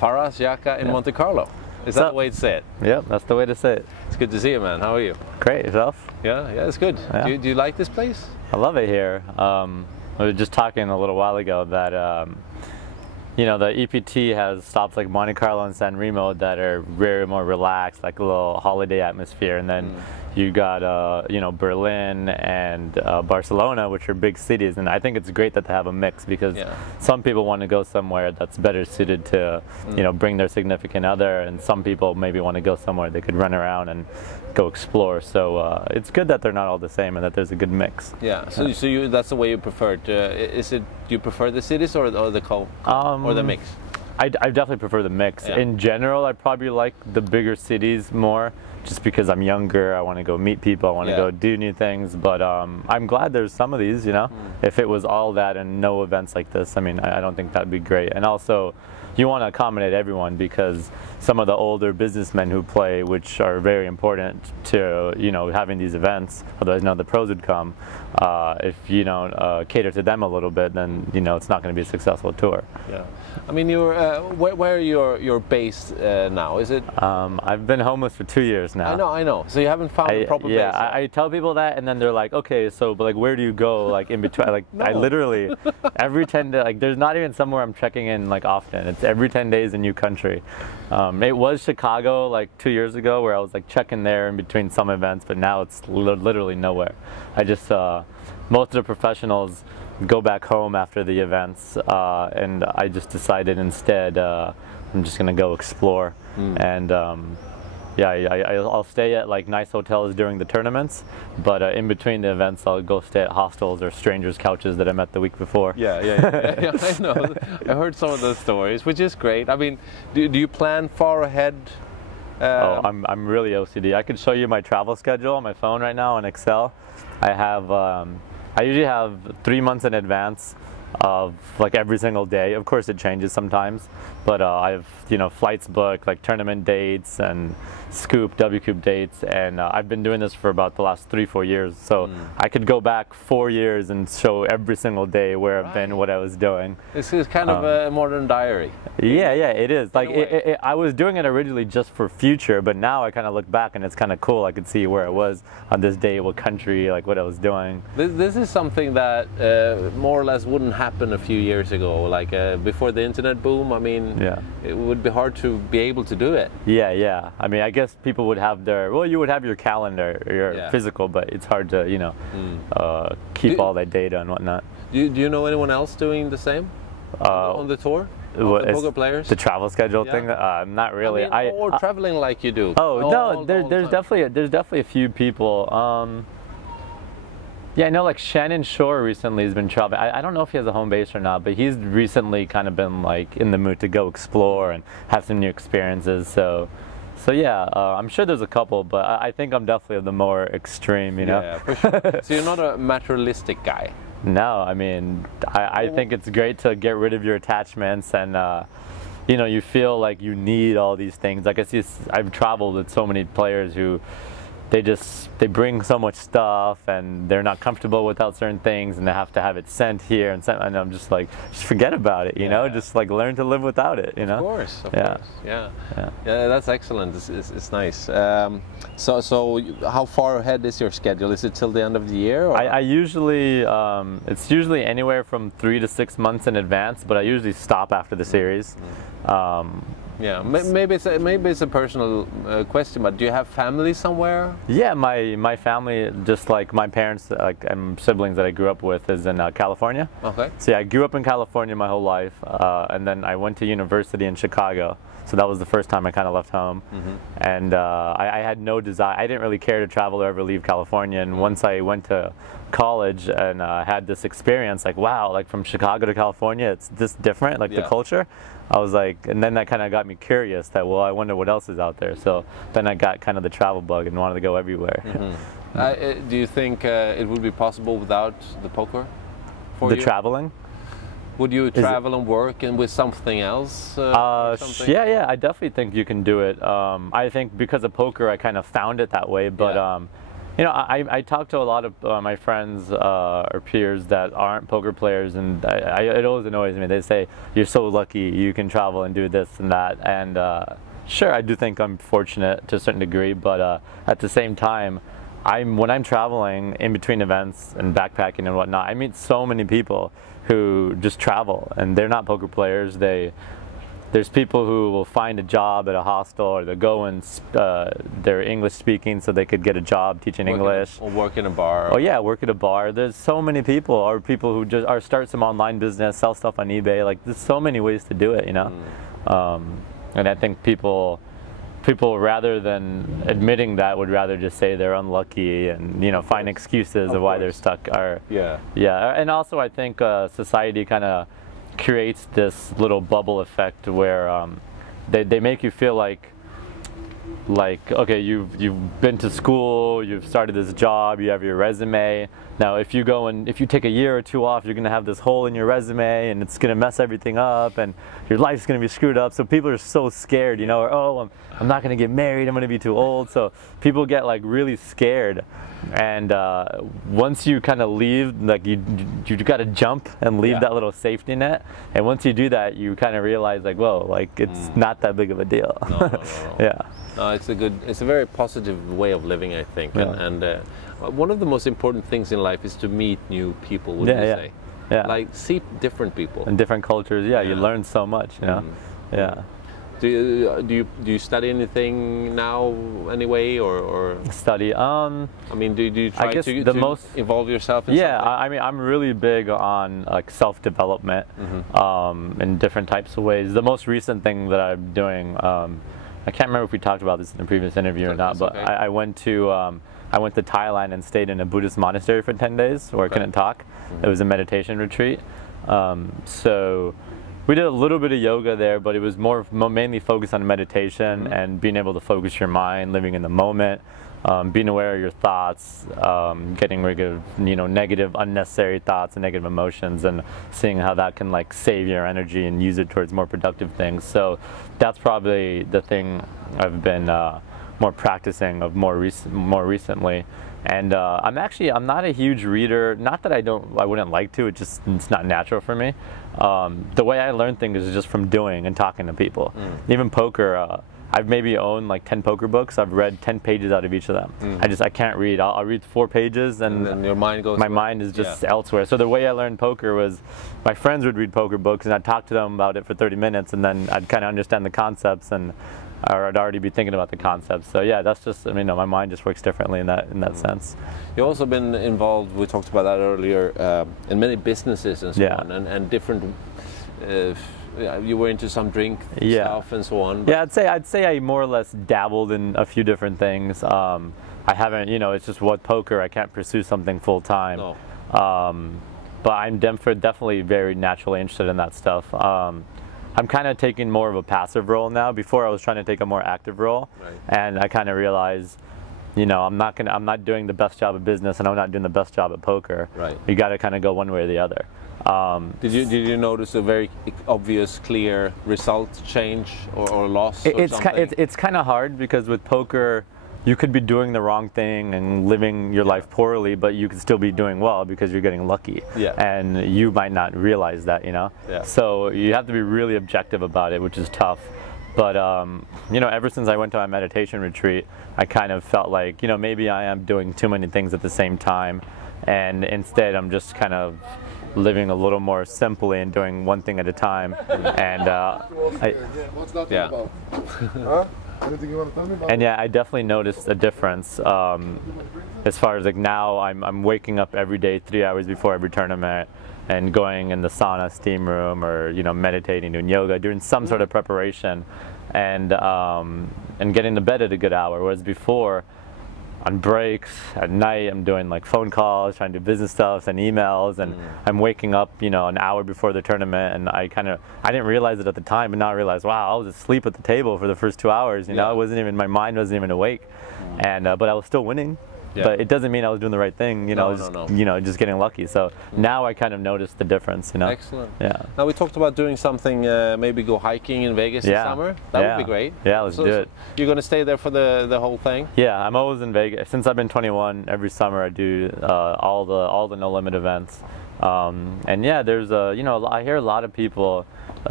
Faraz Jaka in Monte Carlo. Is that the way to say it? Yep, that's the way to say it. It's good to see you, man. How are you? Great, yourself? Yeah, it's good. Yeah. Do you like this place? I love it here. We were just talking a little while ago that you know, the EPT has stops like Monte Carlo and San Remo that are very more relaxed, like a little holiday atmosphere, and then you got you know, Berlin and Barcelona, which are big cities, and I think it's great that they have a mix because some people want to go somewhere that's better suited to you know, bring their significant other, and some people maybe want to go somewhere they could run around and go explore. So it's good that they're not all the same and that there's a good mix. Yeah. So you that's the way you prefer it. Is it? Do you prefer the cities or the or the mix? I definitely prefer the mix. Yeah. In general, I probably like the bigger cities more, just because I'm younger. I want to go meet people. I want to go do new things. But I'm glad there's some of these. You know, if it was all that and no events like this, I mean, I don't think that'd be great. And also, you want to accommodate everyone because some of the older businessmen who play, which are very important to, you know, having these events, otherwise none of the pros would come. If you don't cater to them a little bit, then you know it's not going to be a successful tour. Yeah, I mean, you're where you're based now? Is it? I've been homeless for 2 years now. I know. So you haven't found a proper base. Yeah, I tell people that, and then they're like, okay, so but like, where do you go? Like in between, like I literally every 10 days, like there's not even somewhere I'm checking in like often. It's every 10 days a new country. It was Chicago like 2 years ago where I was like checking there in between some events, but now it's literally nowhere. I just most of the professionals go back home after the events, and I just decided instead I'm just gonna go explore. And yeah, I'll stay at like nice hotels during the tournaments, but in between the events I'll go stay at hostels or strangers' couches that I met the week before. Yeah, I know. I heard some of those stories, which is great. I mean, do you plan far ahead? Oh, I'm really OCD. I could show you my travel schedule on my phone right now in Excel. I have I usually have 3 months in advance of like every single day. Of course it changes sometimes, but I have, you know, flights booked, like tournament dates and scoop WCOOP dates, and I've been doing this for about the last 3-4 years, so I could go back 4 years and show every single day where I've been, what I was doing. This is kind of a modern diary. Yeah, it is. Like I was doing it originally just for future, but now I kind of look back and it's kind of cool. I could see where I was on this day, what country, like what I was doing. This is something that more or less wouldn't happen a few years ago, like before the internet boom. I mean, it would be hard to be able to do it. Yeah. I mean, I guess people would have their, well, you would have your calendar, your physical, but it's hard to, you know, keep all that data and whatnot. Do you know anyone else doing the same on the tour? The poker players? The travel schedule thing? Not really. I mean, or traveling like you do. Oh, no, there's definitely a few people. Yeah, I know like Shannon Shore recently has been traveling. I don't know if he has a home base or not, but he's recently kind of been like in the mood to go explore and have some new experiences. So yeah, I'm sure there's a couple, but I think I'm definitely the more extreme, you know? Yeah, for sure. So you're not a materialistic guy? No, I mean, I think it's great to get rid of your attachments and, you know, you feel like you need all these things. Like I've traveled with so many players who they bring so much stuff and they're not comfortable without certain things and they have to have it sent here and I'm just like, just forget about it, you know, just like learn to live without it, you know. Of course. Yeah, that's excellent. It's nice. So how far ahead is your schedule? Is it till the end of the year? Or? I usually it's usually anywhere from 3 to 6 months in advance, but I usually stop after the series. Yeah, maybe it's a personal question, but do you have family somewhere? Yeah, my family, just like my parents, like siblings that I grew up with, is in California. Okay. So yeah, I grew up in California my whole life, and then I went to university in Chicago. So that was the first time I kind of left home, and I had no desire. I didn't really care to travel or ever leave California. And once I went to college and had this experience, like wow, like from Chicago to California, it's this different, like the culture. I was like, and then that kind of got me curious that, well, I wonder what else is out there. So then I got kind of the travel bug and wanted to go everywhere. Do you think it would be possible without the poker for you? Traveling? Would you travel and work and with something else? Yeah, I definitely think you can do it. I think because of poker, I kind of found it that way. But You know, I talk to a lot of my friends or peers that aren't poker players, and it always annoys me. They say, you're so lucky you can travel and do this and that. And sure, I do think I'm fortunate to a certain degree, but at the same time, when I'm traveling in between events and backpacking and whatnot, I meet so many people who just travel, and they're not poker players. There's people who will find a job at a hostel, or they'll go and they're English speaking so they could get a job teaching English. Or work in a bar. Oh yeah, work at a bar. There's so many people, or people who just start some online business, sell stuff on eBay. Like, there's so many ways to do it, you know. And I think people rather than admitting that would rather just say they're unlucky and, you know, find excuses of why they're stuck. Yeah. And also I think society kind of creates this little bubble effect where they make you feel like okay, you've been to school, you've started this job, you have your resume. Now if you take a year or two off, you're gonna have this hole in your resume, and it's gonna mess everything up, and your life's gonna be screwed up. So people are so scared, you know, or, oh, I'm not gonna get married, I'm gonna be too old. So people get like really scared. And once you kind of leave, like you got to jump and leave that little safety net. And once you do that, you kind of realize, like, whoa, like it's not that big of a deal. No. Yeah. No, it's a very positive way of living, I think. Yeah. And one of the most important things in life is to meet new people. Wouldn't you say? Yeah. Like, see different people and different cultures. Yeah, you learn so much. You know. Yeah. Do you study anything now anyway, or study? I mean, do you try to involve yourself in something? I mean, I'm really big on like self-development in different types of ways. The most recent thing that I'm doing, I can't remember if we talked about this in the previous interview or not, but I went to Thailand and stayed in a Buddhist monastery for 10 days where I couldn't talk. It was a meditation retreat. So we did a little bit of yoga there, but it was mainly focused on meditation and being able to focus your mind, living in the moment, being aware of your thoughts, getting rid of, you know, negative, unnecessary thoughts and negative emotions, and seeing how that can like save your energy and use it towards more productive things. So that's probably the thing I've been more practicing of more recently. And I'm not a huge reader. Not that I wouldn't like to. It's not natural for me. The way I learn things is just from doing and talking to people. Even poker, I've maybe owned like 10 poker books. I've read 10 pages out of each of them. I can't read. I'll read 4 pages and then your mind goes. My mind is just elsewhere. So the way I learned poker was, my friends would read poker books and I'd talk to them about it for 30 minutes, and then I'd kind of understand the concepts, or I'd already be thinking about the concepts. So yeah, that's just, I mean, my mind just works differently in that sense. You've also been involved, we talked about that earlier, in many businesses and so on, and different, you were into some drink stuff and so on. Yeah, I'd say I more or less dabbled in a few different things. I haven't, you know, it's just what poker, I can't pursue something full time. No. But I'm definitely very naturally interested in that stuff. I'm kind of taking more of a passive role now. Before I was trying to take a more active role, and I kind of realized, you know, I'm not doing the best job of business, and I'm not doing the best job at poker. Right. You got to kind of go one way or the other. Did you notice a very obvious, clear result change or loss? It's kind of hard, because with poker, you could be doing the wrong thing and living your life poorly, but you could still be doing well because you're getting lucky. Yeah. And you might not realize that, you know? Yeah. So you have to be really objective about it, which is tough. But, you know, ever since I went to my meditation retreat, I kind of felt like, you know, maybe I am doing too many things at the same time. And instead, I'm just kind of living a little more simply and doing one thing at a time. And what's that about? Huh? Anything you want to tell me about? And yeah, I definitely noticed a difference. As far as like now, I'm waking up every day 3 hours before every tournament, and going in the sauna, steam room, or, you know, meditating, doing yoga, doing some sort of preparation, and getting to bed at a good hour. Whereas before, on breaks at night, I'm doing like phone calls, trying to do business stuff and emails, and I'm waking up, you know, an hour before the tournament, and I didn't realize it at the time, but now I realize, wow, I was asleep at the table for the first 2 hours, you know, my mind wasn't even awake, and but I was still winning, but it doesn't mean I was doing the right thing, you know, you know, just getting lucky. So now I kind of notice the difference, you know. Excellent. Yeah. Now we talked about doing something, maybe go hiking in Vegas this summer. That would be great. Yeah, let's do it. You're going to stay there for the whole thing? Yeah, I'm always in Vegas. Since I've been 21, every summer I do all the no limit events. And yeah, there's you know, I hear a lot of people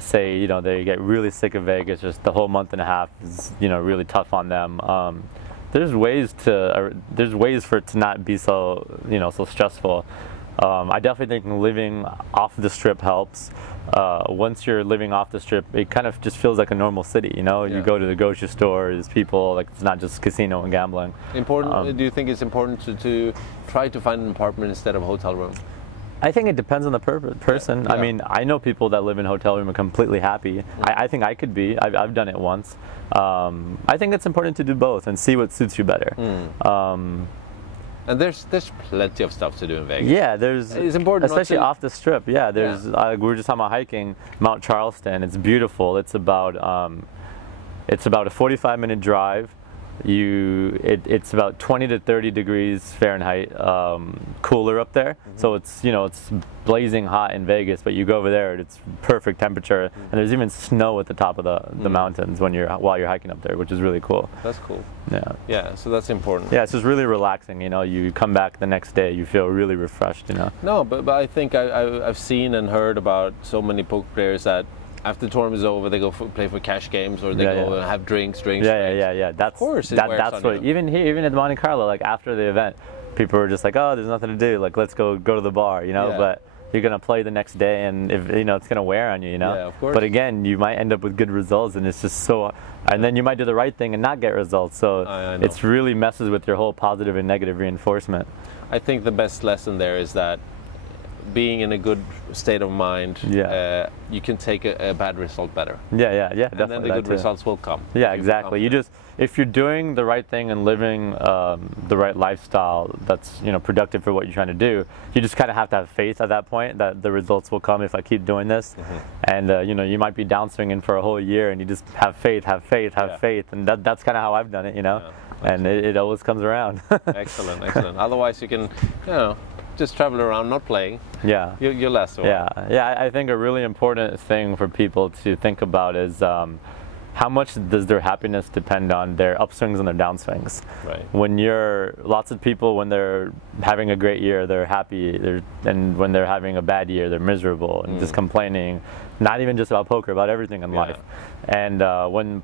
say, you know, they get really sick of Vegas. Just the whole month and a half is, you know, really tough on them. There's ways for it to not be so, you know, so stressful. I definitely think living off the strip helps. Once you're living off the strip, it kind of just feels like a normal city, you know. You go to the grocery store, there's people, like it's not just casino and gambling. Important. Do you think it's important to try to find an apartment instead of a hotel room? I think it depends on the person. Yeah. I mean, I know people that live in a hotel room and completely happy. I think I could be. I've done it once. I think it's important to do both and see what suits you better. And there's plenty of stuff to do in Vegas. Yeah, it's important, especially off the strip. Yeah, there's. We were just talking about hiking Mount Charleston. It's beautiful. It's about a 45-minute drive. It's about 20 to 30 degrees Fahrenheit cooler up there, so it's, you know, it's blazing hot in Vegas, but you go over there, it's perfect temperature, and there's even snow at the top of the mountains while you're hiking up there, which is really cool. That's cool. Yeah, so that's important. Yeah, it's just really relaxing, you know. You come back the next day, you feel really refreshed, you know. No, but I think I've seen and heard about so many poker players that after the tournament is over, they go play for cash games, or they go and have drinks. Yeah. That's, of course, that's what. Even here, even at Monte Carlo, like after the event, people were just like, "Oh, there's nothing to do. Like, let's go to the bar," you know. Yeah. But you're gonna play the next day, and if you know, it's gonna wear on you, you know. Yeah, of course. But again, you might end up with good results, and it's just so. And then you might do the right thing and not get results. So it's really messes with your whole positive and negative reinforcement. I think the best lesson there is that being in a good state of mind, you can take a bad result better. Yeah, and then the good results will come. Yeah, exactly. You just, if you're doing the right thing and living the right lifestyle that's, you know, productive for what you're trying to do, you just kind of have to have faith at that point that the results will come if I keep doing this. And you know, you might be downswinging for a whole year, and you just have faith, and that's kind of how I've done it, you know. And it always comes around. Excellent. Otherwise, you can, you know, just travel around not playing. Yeah. You're less. Yeah. I think a really important thing for people to think about is how much does their happiness depend on their upswings and their downswings. Right. Lots of people, when they're having a great year, they're happy, and when they're having a bad year, they're miserable and just complaining, not even just about poker, about everything in life. And when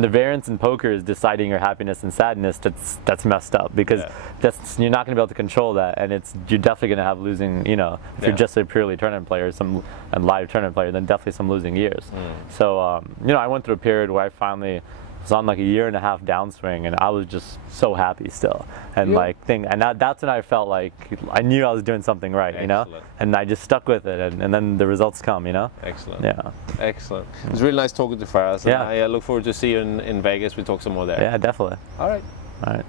the variance in poker is deciding your happiness and sadness, that's messed up, because you're not going to be able to control that, and you're definitely going to have losing, you know, if you're just a purely tournament player, and live tournament player, then definitely some losing years. So you know, I went through a period where I finally was on like a 1.5 year downswing, and I was just so happy still, and that's when I felt like I knew I was doing something right. You know, and I just stuck with it, and then the results come, you know. Excellent. Yeah. Excellent. It was really nice talking to Faraz. Yeah. I look forward to see you in Vegas. We talk some more there. Yeah, definitely. All right.